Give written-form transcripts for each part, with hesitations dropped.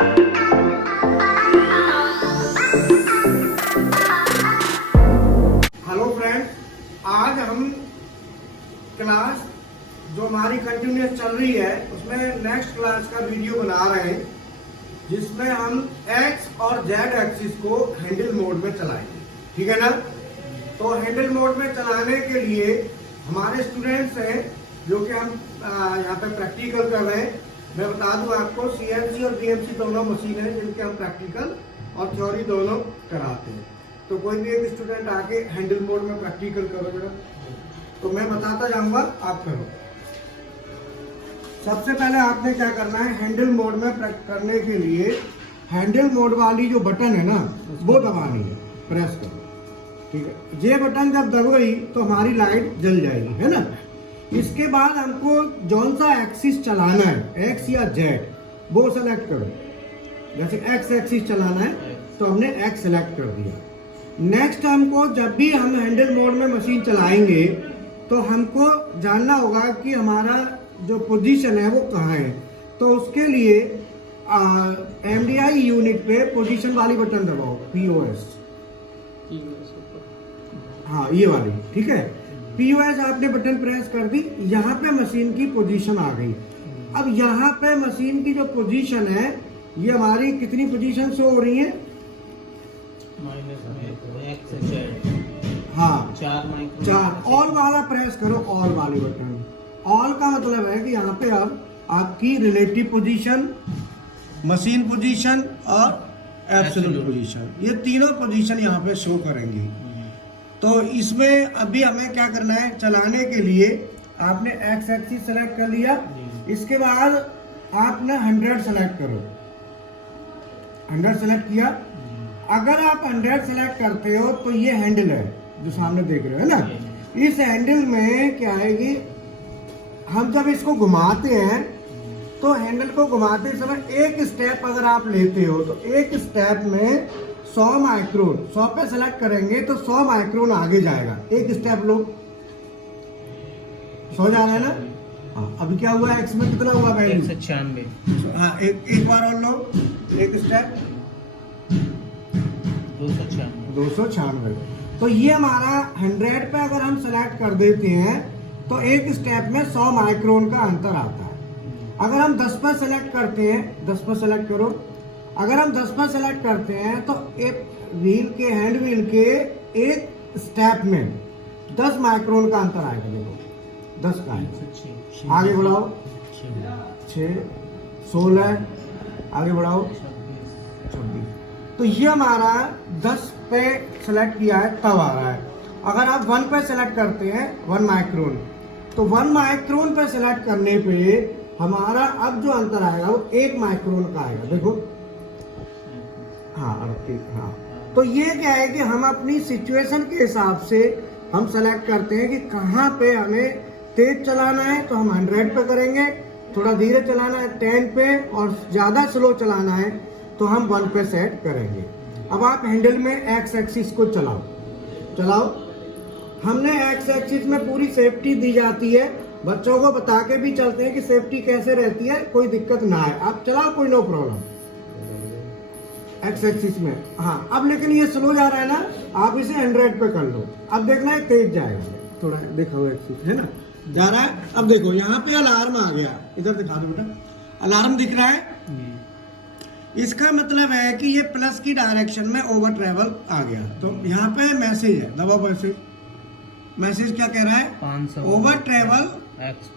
Hello friends, आज हम class जो हमारी कंटिन्यूस चल रही है उसमें नेक्स्ट क्लास का वीडियो बना रहे हैं, जिसमें हम एक्स और जेड एक्सिस को हैंडल मोड में चलाएंगे। ठीक है ना? तो हैंडल मोड में चलाने के लिए हमारे स्टूडेंट्स हैं जो कि हम यहाँ पे प्रैक्टिकल कर रहे हैं। मैं बता दूं आपको, CNC और BMC दोनों मशीन है जिनके हम प्रैक्टिकल और थ्योरी दोनों कराते हैं। तो कोई भी एक स्टूडेंट आके हैंडल मोड में प्रैक्टिकल करो जरा, तो मैं बताता जाऊंगा, आप करो। सबसे पहले आपने क्या करना है, हैंडल मोड में करने के लिए हैंडल मोड वाली जो बटन है ना वो दबानी है, प्रेस करो। ठीक है, ये बटन जब दबाई तो हमारी लाइट जल जाएगी, है ना। इसके बाद हमको जौन सा एक्सिस चलाना है, एक्स या जेड, वो सेलेक्ट करो। जैसे एक्स एक्सिस चलाना है तो हमने एक्स सेलेक्ट कर दिया। नेक्स्ट हमको जब भी हम हैंडल मोड में मशीन चलाएंगे तो हमको जानना होगा कि हमारा जो पोजीशन है वो कहाँ है। तो उसके लिए MDI यूनिट पे पोजीशन वाली बटन दबाओ, POS। हाँ, ये वाली, ठीक है। POS आपने बटन प्रेस कर दी, यहाँ पे मशीन की पोजीशन आ गई। अब यहाँ पे मशीन की जो पोजीशन है, ये हमारी कितनी पोजीशन शो हो रही है? हाँ, 4। ऑल वाला प्रेस करो, ऑल वाली बटन। ऑल का मतलब है कि यहाँ पे अब आपकी रिलेटिव पोजीशन, मशीन पोजीशन और एब्सोल्यूट पोजीशन, ये तीनों पोजीशन यहाँ पे शो करेंगी। तो इसमें अभी हमें क्या करना है, चलाने के लिए आपने एक्स एक्सिस सेलेक्ट कर लिया। इसके बाद आपने 100 सेलेक्ट करो, 100 सेलेक्ट किया। अगर आप 100 सेलेक्ट करते हो तो ये हैंडल है जो सामने देख रहे हो, है ना। इस हैंडल में क्या आएगी, हम जब इसको घुमाते हैं तो हैंडल को घुमाते समय एक स्टेप अगर आप लेते हो तो एक स्टेप में 100 माइक्रोन, 100 पे सेलेक्ट करेंगे तो 100 माइक्रोन आगे जाएगा। एक स्टेप लो, 100 जा रहा है ना। हाँ, अभी क्या हुआ, एक्स में कितना हुआ वैल्यू? 196। हाँ, एक बार और लो, एक स्टेप 296। तो ये हमारा 100 पे अगर हम सेलेक्ट कर देते हैं तो एक स्टेप में 100 माइक्रोन का अंतर आता है। अगर हम 10 पर सेलेक्ट करते हैं, 10 पर सेलेक्ट करो, अगर हम 10 पर सेलेक्ट करते हैं तो एक व्हील के, हैंड व्हील के एक स्टेप में 10 माइक्रोन का अंतर आएगा। देखो 10 का है। आगे बढ़ाओ, 6, 16, आगे बढ़ाओ 26। तो ये हमारा 10 पे सेलेक्ट किया है तब आ रहा है। अगर आप 1 पे सेलेक्ट करते हैं, 1 माइक्रोन, तो 1 माइक्रोन पे सेलेक्ट करने पे हमारा अब जो अंतर आएगा वो 1 माइक्रोन का आएगा। देखो, हाँ, अब ठीक। हाँ, तो ये क्या है कि हम अपनी सिचुएशन के हिसाब से हम सेलेक्ट करते हैं कि कहाँ पे हमें तेज चलाना है तो हम 100 पे करेंगे, थोड़ा धीरे चलाना है 10 पे, और ज़्यादा स्लो चलाना है तो हम 1 पे सेट करेंगे। अब आप हैंडल में एक्स एक्सिस को चलाओ। हमने एक्स एक्सिस में पूरी सेफ्टी दी जाती है, बच्चों को बता के भी चलते हैं कि सेफ्टी कैसे रहती है, कोई दिक्कत ना है, आप चलाओ, कोई नो प्रॉब्लम। एक्स एक्सिस में, हाँ। अब लेकिन ये स्लो जा रहा है ना, आप इसे 100 पे कर लो। अब देखना है तेज जाएगा, थोड़ा देखो एक्सिस है ना, जा रहा है। अब देखो यहाँ पे अलार्म आ गया, इधर दिखा दो बेटा, अलार्म दिख रहा है। इसका मतलब है कि ये प्लस की डायरेक्शन में ओवर ट्रेवल आ गया। तो यहाँ पे मैसेज है, दबाओ मैसेज। मैसेज क्या कह रहा है? 500 ओवर ट्रेवल एक्स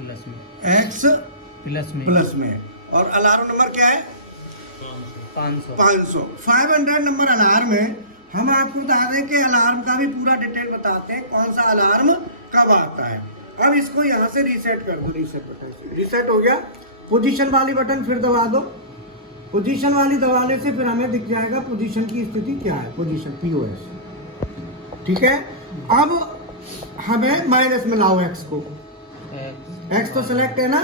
प्लस में। और अलार्म नंबर क्या है? 500। 500 नंबर अलार्म है। हम आपको बता दें कि अलार्म का भी पूरा डिटेल बताते हैं, कौन सा अलार्म कब आता है। अब इसको यहाँ से रीसेट कर दो, रीसेट हो गया। पोजीशन वाली बटन फिर दबा दो। पोजीशन वाली दबाने से फिर हमें दिख जाएगा पोजीशन की स्थिति क्या है, पोजीशन POS। ठीक है, अब हमें माइनस में लाओ एक्स को। एक्स तो सेलेक्ट है ना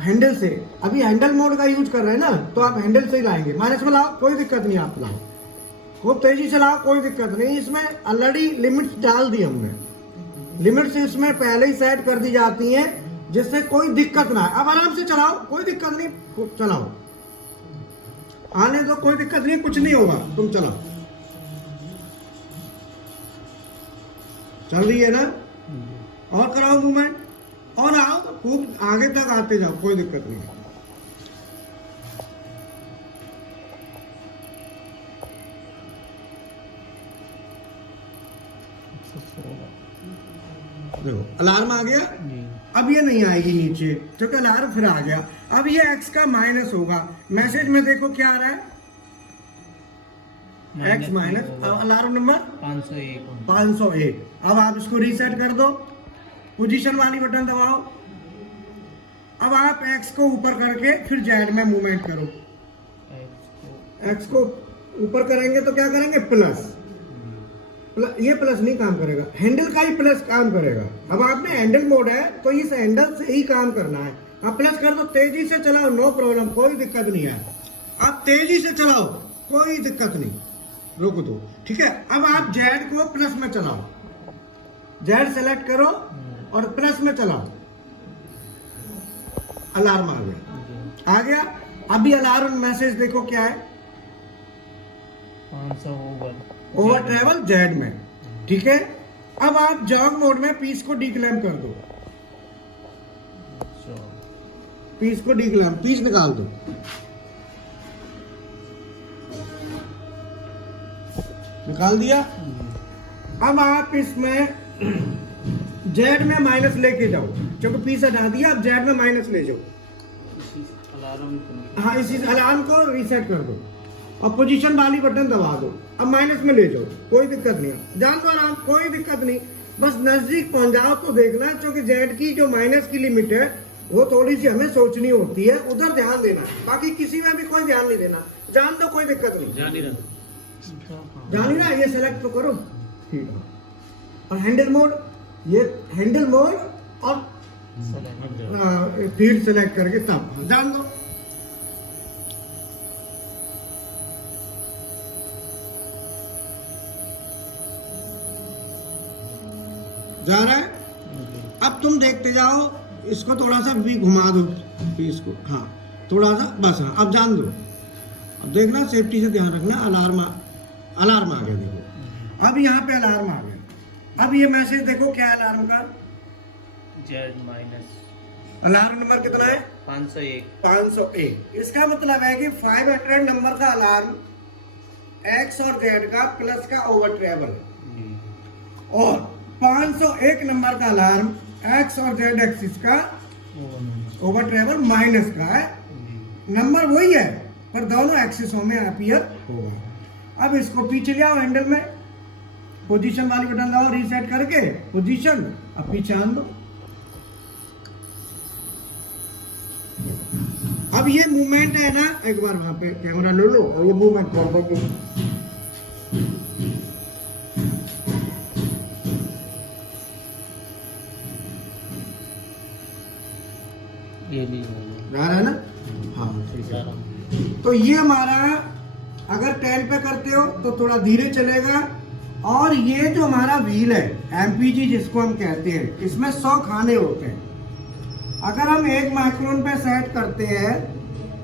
हैंडल से, अभी हैंडल मोड का यूज कर रहे हैं ना, तो आप हैंडल से ही लाएंगे। माइनस में लाओ, कोई दिक्कत नहीं, आप लाओ, खूब तेजी से लाओ, कोई दिक्कत नहीं। इसमें ऑलरेडी लिमिट्स डाल दी हमने, लिमिट्स इसमें पहले ही सेट कर दी जाती हैं जिससे कोई दिक्कत ना है। अब आराम से चलाओ, कोई दिक्कत नहीं, चलाओ। आने दो, कोई दिक्कत नहीं, कुछ नहीं होगा, तुम चलाओ। चल रही है ना? और कराओ मूवमेंट, और आओ खूब आगे तक आते जाओ, कोई दिक्कत नहीं है। देखो अलार्म आ गया, अब ये नहीं आएगी नीचे क्योंकि अलार्म फिर आ गया। अब ये x का माइनस होगा, मैसेज में देखो क्या आ रहा है, x माइनस, अलार्म नंबर 501। अब आप इसको रीसेट कर दो, पोजीशन वाली बटन दबाओ। अब आप x को ऊपर करके फिर z में मूवमेंट करो। x को ऊपर करेंगे तो क्या करेंगे, प्लस। ये प्लस नहीं काम करेगा, हैंडल का ही प्लस काम करेगा। अब आपने हैंडल मोड है तो इस हैंडल से ही काम करना है। आप प्लस कर दो, तेजी से चलाओ, नो प्रॉब्लम, कोई दिक्कत नहीं है। आप तेजी से चलाओ, कोई दिक्कत नहीं, रोक दो, ठीक है। अब आप जेड को प्लस में चलाओ, जेड सेलेक्ट करो और प्लस में चलाओ। अलार्म आ गया, आ गया। अभी अलार्म मैसेज देखो क्या है, 500 ओवर ट्रेवल जेड में, ठीक है। अब आप जॉग मोड में पीस को डीक्लैम कर दो, पीस को डीक्लैम, पीस निकाल दो। निकाल दिया। अब आप इसमें जेड में माइनस लेके जाओ, क्योंकि पीस हटा दिया, अब जेड में माइनस ले जाओ। हाँ, इसी अलार्म को रीसेट कर दो और पोजीशन वाली बटन दबा दो। अब माइनस में ले जाओ, कोई दिक्कत नहीं है, जान दो आराम, कोई दिक्कत नहीं। बस नजदीक पहुंच जाओ तो देखना, क्योंकि जेड की जो माइनस की लिमिट है वो थोड़ी सी हमें सोचनी होती है, उधर ध्यान देना, बाकी किसी में भी कोई ध्यान नहीं देना। जान दो, कोई दिक्कत नहीं, जानी ना, ये सिलेक्ट तो करो, ठीक है। और हैंडल मोड, ये हैंडल मोड और फील्ड सेलेक्ट करके तब जान दो। जा रहा है। अब तुम देखते जाओ, इसको थोड़ा सा भी घुमा दो, पीस को, हाँ थोड़ा सा, बस हाँ, अब जान दो। अब देखना, सेफ्टी से ध्यान रखना। अलार्म आ गया, देखो अब यहाँ पे अलार्म आ गया। अब ये मैसेज देखो क्या है अलार्म का, जेड माइनस, अलार्म नंबर कितना है, 501। इसका मतलब है कि 500 नंबर का अलार्म एक्स और जेड का प्लस का ओवर ट्रेवल, और 501 नंबर का अलार्म एक्स और जेड एक्सिस का ओवर ट्रेवल माइनस का है। नंबर वही है पर दोनों एक्सिसों में अपीयर होगा। अब इसको पीछे ले आओ, हैंडल में पोजीशन वाली बटन दबाओ, रीसेट करके पोजीशन, अब पीछे आन दो। अब ये मूवमेंट है ना, एक बार वहां पे कैमरा ले लो और ये मूवमेंट कर दो। ये भी रहा है ना, हाँ ठीक है। तो ये हमारा, अगर 10 पे करते हो तो थोड़ा धीरे चलेगा। और ये जो हमारा व्हील है, एमपीजी जिसको हम कहते हैं, इसमें 100 खाने होते हैं। अगर हम 1 माइक्रोन पे सेट करते हैं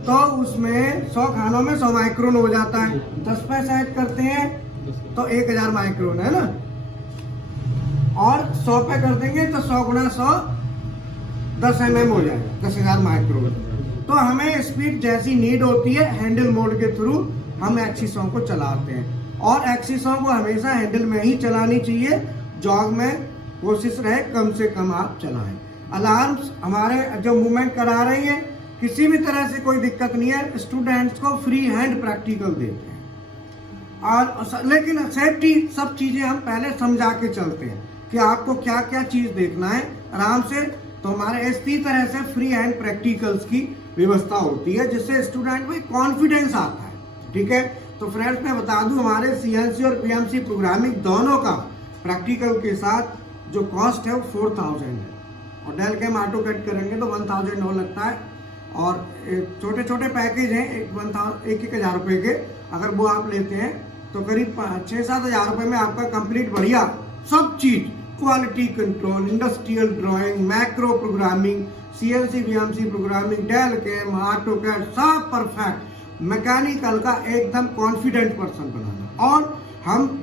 तो उसमें 100 खानों में 100 माइक्रोन हो जाता है। 10 पे सेट करते हैं तो 1000 माइक्रोन, है ना। और 100 पे कर देंगे तो 100 गुणा 100 10 mm हो जाएगा, 10,000 माइक्रोन। तो हमें स्पीड जैसी नीड होती है, हैंडल मोड के थ्रू हम एक्सिसों को चलाते हैं। और एक्सिसों को हमेशा हैंडल में ही चलानी चाहिए, जॉग में कोशिश रहे कम से कम आप चलाएं। अलार्म्स हमारे जो मूवमेंट करा रही है, किसी भी तरह से कोई दिक्कत नहीं है। स्टूडेंट्स को फ्री हैंड प्रैक्टिकल देते हैं, और लेकिन सेफ्टी सब चीजें हम पहले समझा के चलते हैं कि आपको क्या क्या चीज देखना है आराम से। तो हमारे इसी तरह से फ्री हैंड प्रैक्टिकल्स की व्यवस्था होती है, जिससे स्टूडेंट में कॉन्फिडेंस आता है, ठीक है। तो फ्रेंड्स मैं बता दूं, हमारे सीएनसी और पीएमसी प्रोग्रामिंग दोनों का प्रैक्टिकल के साथ जो कॉस्ट है वो 4000 है, और डेल के हम ऑटो कैड करेंगे तो 1000 और लगता है। और छोटे छोटे पैकेज हैं, 1,000 रुपए के, अगर वो आप लेते हैं तो करीब 6-7 हज़ार रुपए में आपका कंप्लीट बढ़िया सब चीज, quality control, industrial drawing, macro programming, CNC VMC programming, Delcam, AutoCAD, सब परफेक्ट मैकेनिकल का एकदम कॉन्फिडेंट पर्सन बनाना। और हम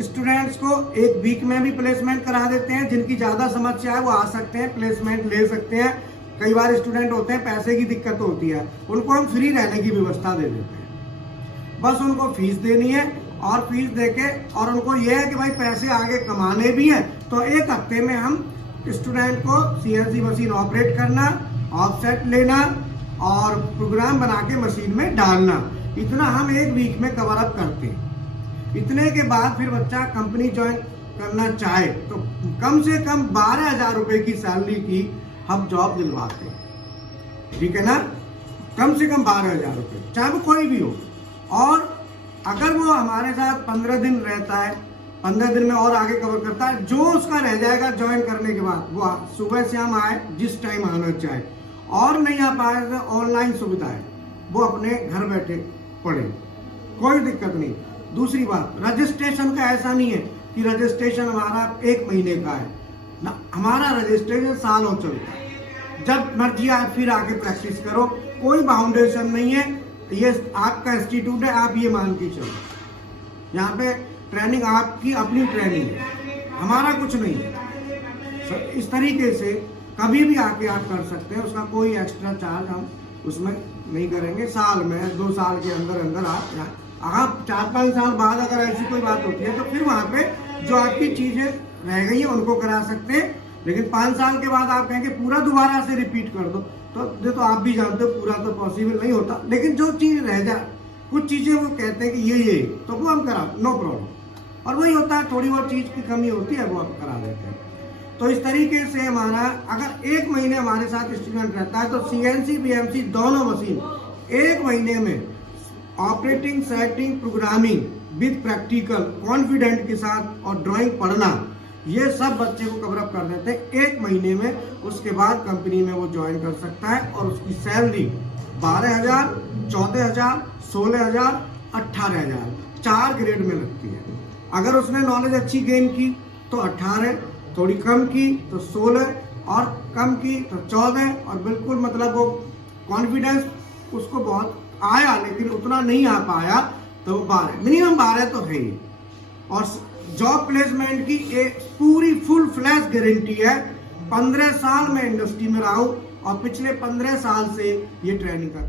स्टूडेंट्स को एक वीक में भी प्लेसमेंट करा देते हैं। जिनकी ज़्यादा समस्या है वो आ सकते हैं, प्लेसमेंट ले सकते हैं। कई बार स्टूडेंट होते हैं पैसे की दिक्कत होती है, उनको हम फ्री रहने की व्यवस्था दे देते हैं। बस उनको फीस देनी है और फीस देके और उनको यह है कि भाई पैसे आगे कमाने भी हैं तो एक हफ्ते में हम स्टूडेंट को CNC मशीन ऑपरेट करना, ऑफसेट लेना और प्रोग्राम बना के मशीन में डालना, इतना हम एक वीक में कवर अप करते हैं। इतने के बाद फिर बच्चा कंपनी ज्वाइन करना चाहे तो कम से कम 12,000 रुपए की सैलरी की हम जॉब दिलवाते हैं, ठीक है ना। कम से कम 12,000 रुपए, चाहे वो कोई भी हो। और अगर वो हमारे साथ 15 दिन रहता है, 15 दिन में और आगे कवर करता है, जो उसका रह जाएगा ज्वाइन करने के बाद वो सुबह शाम आए, जिस टाइम आना चाहे। और नहीं आ पाए तो ऑनलाइन सुविधा है, वो अपने घर बैठे पढ़े, कोई दिक्कत नहीं। दूसरी बात, रजिस्ट्रेशन का ऐसा नहीं है कि रजिस्ट्रेशन हमारा 1 महीने का है ना, हमारा रजिस्ट्रेशन सालों चलता है। जब मर्जी आए फिर आके प्रैक्टिस करो, कोई बाउंडेशन नहीं है। ये आपका इंस्टीट्यूट है, आप ये मान के चलो। यहाँ पे ट्रेनिंग आपकी अपनी ट्रेनिंग है, हमारा कुछ नहीं है। इस तरीके से कभी भी आके आप कर सकते हैं, उसका कोई एक्स्ट्रा चार्ज हम उसमें नहीं करेंगे। साल में 2 साल के अंदर अंदर आप 4-5 साल बाद अगर ऐसी कोई बात होती है तो फिर वहाँ पे जो आपकी चीज़ें रह गई हैं उनको करा सकते हैं। लेकिन 5 साल के बाद आप कहेंगे पूरा दोबारा से रिपीट कर दो, तो आप भी जानते हो पूरा तो पॉसिबल नहीं होता। लेकिन जो चीज़ रह जाए, कुछ चीज़ें वो कहते हैं कि ये तो वो हम करा, नो प्रॉब्लम। और वही होता है, थोड़ी बहुत चीज़ की कमी होती है वो हम करा देते हैं। तो इस तरीके से हमारा अगर 1 महीने हमारे साथ स्टूडेंट रहता है तो CNC BMC दोनों मशीन 1 महीने में operating, setting, programming with practical confident के साथ और ड्राइंग पढ़ना, ये सब बच्चे को कवर अप कर देते हैं 1 महीने में। उसके बाद कंपनी में वो ज्वाइन कर सकता है और उसकी सैलरी 12,000, 14,000, 16,000, 18,000 4 ग्रेड में लगती है। अगर उसने नॉलेज अच्छी गेन की तो 18, थोड़ी कम की तो 16 और कम की तो 14 और बिल्कुल मतलब वो कॉन्फिडेंस उसको बहुत आया लेकिन उतना नहीं आ पाया तो 12, मिनिमम 12 तो है ही। और जॉब प्लेसमेंट की एक पूरी फुल फ्लैश गारंटी है। 15 साल में इंडस्ट्री में रहा हूं और पिछले 15 साल से ये ट्रेनिंग का